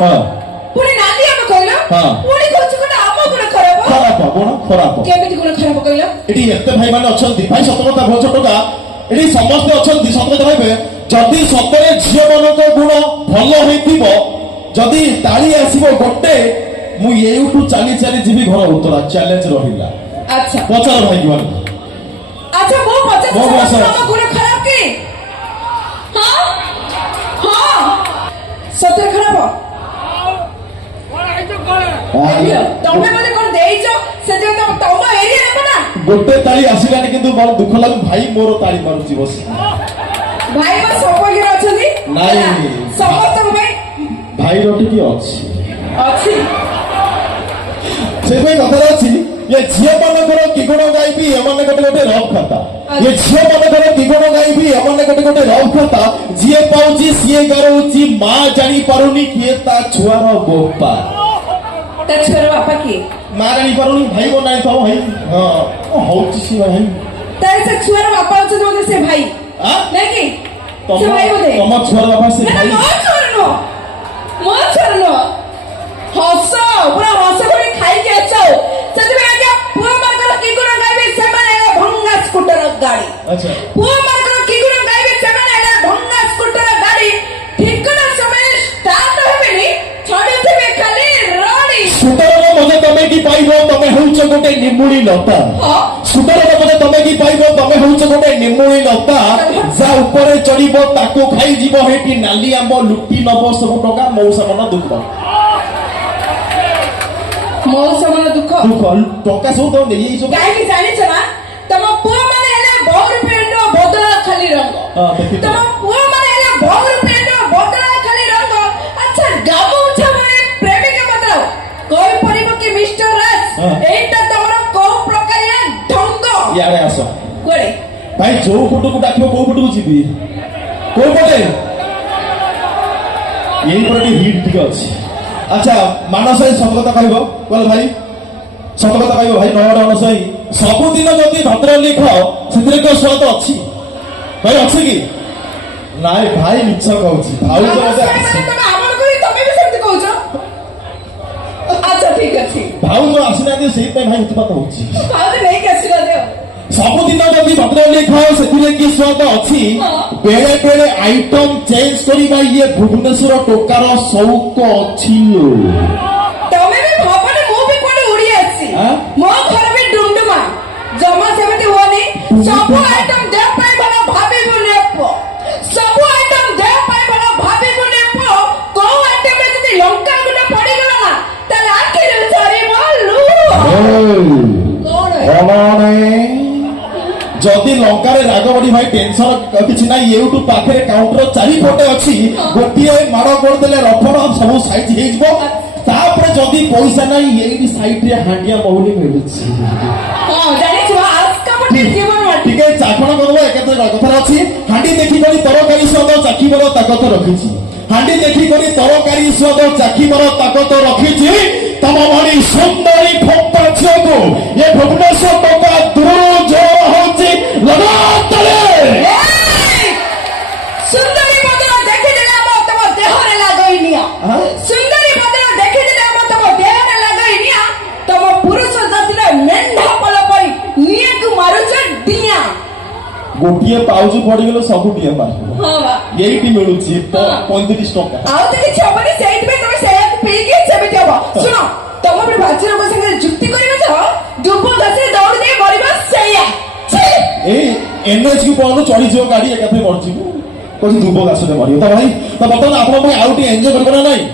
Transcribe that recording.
हां पुणी नाली हम कहलो हां पुणी कहछ कोटा हम गुण खराब गुण खराब केमिति गुण खराब कहलो एटी एते भाई माने अछंती भाई सतकथा भोज टका एटी समस्त अछंती सतकथा भाई जदि सतरे झियो मनक गुण भल होइतिबो जदि ताली आसीबो गोटे मु एउठू चाली चाली जीवी घर उतरा चैलेंज रहिला अच्छा पचार भाई जीवन अच्छा वो पचार हम गुण खराब की हां हां सतरे खराब तमे मने कोन देइछो सेते तम एरिया रे ना गोटे ताली आसीलानी किंतु बहुत दुख लागु भाई मोर ताली मारुची बस भाई बस सौभाग्य अछनी नहीं समस्त भाई भाई रोटी की अछि अछि से भाई कथा अछि ये झियो मानकर कि गुण गाइबी एमने गोटे गोटे रफ खाता ये झियो मानकर कि गुण गाइबी एमने गोटे गोटे रफ खाता जिए पाउची सिए गारोची मां जानी पारुनी किए ता छुआर बोपा ता छुआर बापा की मां जानी पारुनी भाई को नाही तो भाई हां होची सी भाई तारे से छुआर बापा होचे तो से भाई हां नहीं की से भाई बोले तुम छुआर बापा से भाई मो छोड़नो हसो पूरा हसो कोनी खाई के आछो सती में आके पुआ मारकर की गुण गाइबे से माने भंगा स्कूटर गाड़ी अच्छा पुआ मारकर की गुण गाइबे से माने भंगा स्कूटर गाड़ी ठिकना समय स्टार्ट होबेनी छोड़ी देबे खाली रोडी स्कूटर रो मजे तमे की पाइबो तमे होउछ गोटे निमुडी लता हां स्कूटर रो मजे तमे की पाइबो तमे होउछ गोटे निमुडी लता जा ऊपर चढ़िबो ताको खाई जीवो हेटी नाली आंबो लुटी नबो सब टका मौसा मन दुख मौसा मन दुख टका सब तो नेई सब काहे की जानि छ ना तम पुआ माने हेले बहुत पेंट बदला खाली रंग हां देखि तम पुआ माने हेले बहुत पेंट बदला खाली रंग अच्छा गाबो छ माने प्रेमिका बताओ कोई परिबो की मिस्टर राज एटा तमरो को प्रकारिया ढंग यारे आसो कोड़े भाई जो फोटो को डाकियो को फोटो को जीबी को पटे यही पटे हिट ठीक अछि अच्छा मानस सतकथा कहबो बोल भाई सतकथा कहबो भाई नवर अनसई सब दिन जदी भद्र लिख सेतरे को स्वाद अछि भाई अछि की नाइ भाई मिछ कहउछि भाऊ तो मते आछि तमे हमर कोई तमे भी सेमति कहउछ अच्छा ठीक अछि भाऊ जो आसिना दे सेई पे भाई उत्पात होछि भाऊ नहीं कैसिला दे सब दिन जदी भद्र लिख सेतरे की स्वाद अछि बेले बेले आइटम चेंज करिबा ये भुवनेश्वर टोकार सौक अछि तमे भी भाबने मु भी कोडे उड़ी आछि मो घर में डुमडुमा जमा सेमति होनी सब आइटम दे पाए भला भाबी बुने पो सब आइटम दे पाए भला भाबी बुने पो को आइटम रे जदी लंका गुना पड़ी गला ना त लाठी रे सरी बोलू कोन जदि लंकार राग बड़ी भाई टेंशन किसी ना यूट्यूब पाखे काउंटर चारिपटे अच्छी गोटे माड़ करदे रफर सब साइज होपर जदि पैसा ना ये साइड रे हांडिया महुली मिलूँ टे चाखण करब एक कथा अच्छी हाँडी देखिक तरकारी स्वाद चाखिबर ताकत रखी हाँडी देखिक तरकारी स्वाद चाखिबर ताकत रखी तम भली सुंदरी फंपा झील को ये भुवनेश्वर टोका दूर जोर होची लगातार सुंदरी बदल देखिदेले हम तम देहरे लागइनिया सुंदरी बदल देखिदेले हम तम देहरे लागइनिया तम पुरुष जातिरे मेंढा पल पई निया को मारुछ डिया गोटिए पाउज पड़ी गेलो सब डिया मार हां बा एइटी मिलुची 35 टका आउ त किछ हबनी सेइट पे तमे सेया पेगी सेमिति हबो सुनो तम अपने बाचर को संगे जुक्ति करिबा छ दुबो गसे दौड़ दे मरिबा सेया ए एनएच की पळनो चढ़ी जो गाड़ी एकाथे मरची को दुबो गासरे मरियो त भाई त बतन आपण आउटी एन्जॉय करबो ना नहीं